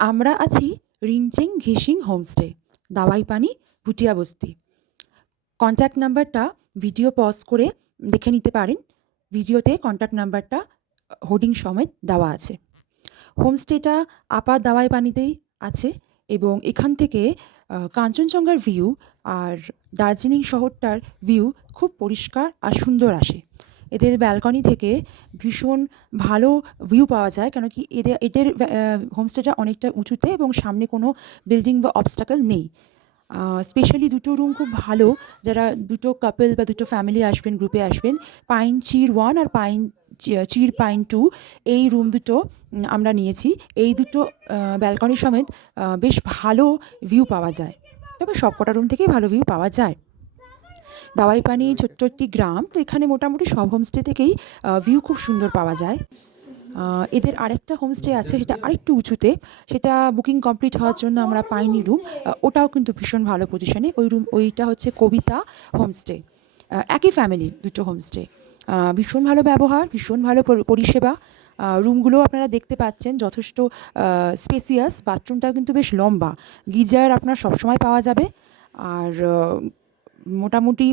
আমরা আছি রিনচেং ঘিসিং হোমস্টে, দাওয়াইপানি, ভুটিয়া বস্তি। কন্ট্যাক্ট নাম্বারটা ভিডিও পজ করে দেখে নিতে পারেন। ভিডিওতে কন্ট্যাক্ট নাম্বারটা হোর্ডিং সমেত দেওয়া আছে। হোমস্টেটা আপার দাওয়াইপানিতেই আছে এবং এখান থেকে কাঞ্চনজঙ্ঘার ভিউ আর দার্জিলিং শহরটার ভিউ খুব পরিষ্কার আর সুন্দর আসে। এদের ব্যালকনি থেকে ভীষণ ভালো ভিউ পাওয়া যায়, কেন কি এদের হোমস্টেটা অনেকটা উঁচুতে এবং সামনে কোনো বিল্ডিং বা অবস্টাকল নেই। স্পেশালি দুটো রুম খুব ভালো, যারা দুটো কাপল বা দুটো ফ্যামিলি আসবেন, গ্রুপে আসবেন। পাইন চির 1 আর চির পাইন 2 এই রুম দুটো আমরা নিয়েছি। এই দুটো ব্যালকনি সমেত বেশ ভালো ভিউ পাওয়া যায়, তবে সবকটা রুম থেকেই ভালো ভিউ পাওয়া যায়। দাওয়াইপানি ছোট্ট একটি গ্রাম, তো এখানে মোটামুটি সব হোমস্টে থেকেই ভিউ খুব সুন্দর পাওয়া যায়। এদের আরেকটা হোমস্টে আছে, সেটা আরেকটু উঁচুতে। সেটা বুকিং কমপ্লিট হওয়ার জন্য আমরা পাইনি রুম। ওটাও কিন্তু ভীষণ ভালো পজিশনে। ওইটা হচ্ছে কবিতা হোমস্টে। একই ফ্যামিলির দুটো হোমস্টে। ভীষণ ভালো ব্যবহার, ভীষণ ভালো পরিষেবা। রুমগুলো আপনারা দেখতে পাচ্ছেন যথেষ্ট স্পেসিয়াস। বাথরুমটাও কিন্তু বেশ লম্বা। গিজার আপনার সবসময় পাওয়া যাবে। আর মোটামুটি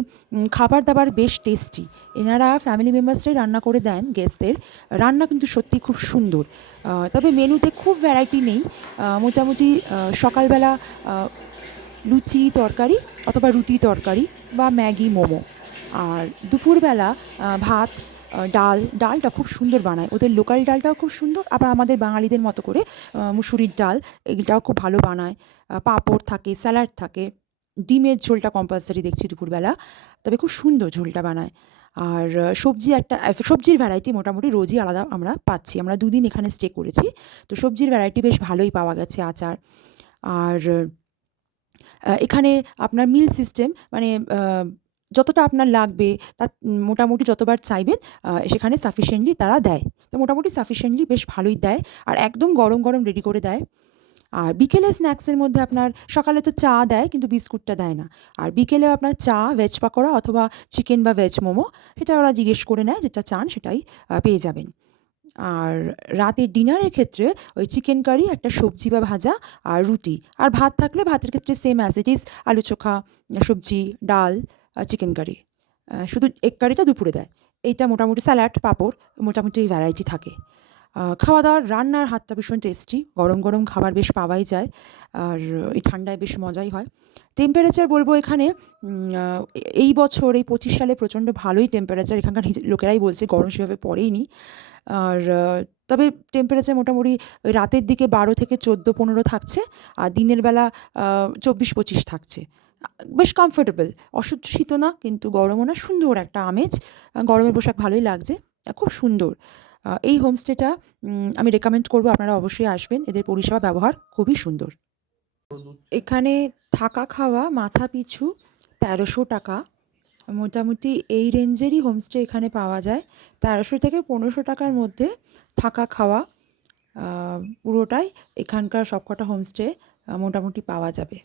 খাবার-দাবার বেশ টেস্টি। এনারা ফ্যামিলি মেম্বার্সরাই রান্না করে দেন গেস্টদের। রান্না কিন্তু সত্যিই খুব সুন্দর। তবে মেনুতে খুব ভ্যারাইটি নেই। মোটামুটি সকালবেলা লুচি তরকারি অথবা রুটি তরকারি বা ম্যাগি, মোমো। আর দুপুরবেলা ভাত, ডালটা খুব সুন্দর বানায়। ওদের লোকাল ডালটাও খুব সুন্দর, আবার আমাদের বাঙালিদের মতো করে মুসুরির ডাল এটাও খুব ভালো বানায়। পাঁপড় থাকে, স্যালাড থাকে। ডিমের ঝোলটা কম্পালসারি দেখছি দুপুরবেলা, তবে খুব সুন্দর ঝোলটা বানায়। আর সবজির ভ্যারাইটি মোটামুটি রোজই আলাদা আমরা পাচ্ছি। আমরা ২ দিন এখানে স্টে করেছি, তো সবজির ভ্যারাইটি বেশ ভালোই পাওয়া গেছে। আচার আর এখানে আপনার মিল সিস্টেম, মানে যতটা আপনার লাগবে তার মোটামুটি যতবার চাইবেন সেখানে সাফিসিয়েন্টলি তারা দেয়। তো মোটামুটি সাফিসিয়েন্টলি বেশ ভালোই দেয়, আর একদম গরম গরম রেডি করে দেয়। আর বিকেলে স্ন্যাক্সের মধ্যে আপনার সকালে তো চা দেয় কিন্তু বিস্কুটটা দেয় না। আর বিকেলে আপনার চা, ভেজ পাকোড়া অথবা চিকেন বা ভেজ মোমো, সেটা ওরা জিজ্ঞেস করে নেয়, যেটা চান সেটাই পেয়ে যাবেন। আর রাতের ডিনারের ক্ষেত্রে ওই চিকেন কারি, একটা সবজি বা ভাজা আর রুটি। আর ভাত থাকলে ভাতের ক্ষেত্রে সেম অ্যাজ ইট ইজ, আলু চোখা, সবজি, ডাল, চিকেন কারি। শুধু এগ কারিটা দুপুরে দেয়। এইটা মোটামুটি স্যালাড, পাঁপড়, মোটামুটি ভ্যারাইটি থাকে। খাওয়া-দাওয়ার রান্নার হাতটা ভীষণ টেস্টি। গরম গরম খাবার বেশ পাওয়াই যায়। আর এই ঠান্ডায় বেশ মজাই হয়। টেম্পারেচার বলব এখানে এই বছর, এই ২৫ সালে প্রচণ্ড ভালোই টেম্পারেচার। এখানকার লোকেরাই বলছে গরম সেভাবে পড়েইনি। আর তবে টেম্পারেচার মোটামুটি ওই রাতের দিকে ১২ থেকে ১৪-১৫ থাকছে, আর দিনের বেলা ২৪-২৫ থাকছে। বেশ কমফোর্টেবল। অসহ্য শীতও না কিন্তু গরমও না, সুন্দর একটা আমেজ। গরমের পোশাক ভালোই লাগছে। খুব সুন্দর। এই হোমস্টেটা আমি রেকমেন্ড করব, আপনারা অবশ্যই আসবেন। এদের পরিষেবা ব্যবহার খুবই সুন্দর। এখানে থাকা খাওয়া মাথাপিছু ১৩০০ টাকা। মোটামুটি এই রেঞ্জেরই হোমস্টে এখানে পাওয়া যায়। ১৩০০ থেকে ১৫০০ টাকার মধ্যে থাকা খাওয়া পুরোটাই এখানকার সবকটা হোমস্টে মোটামুটি পাওয়া যাবে।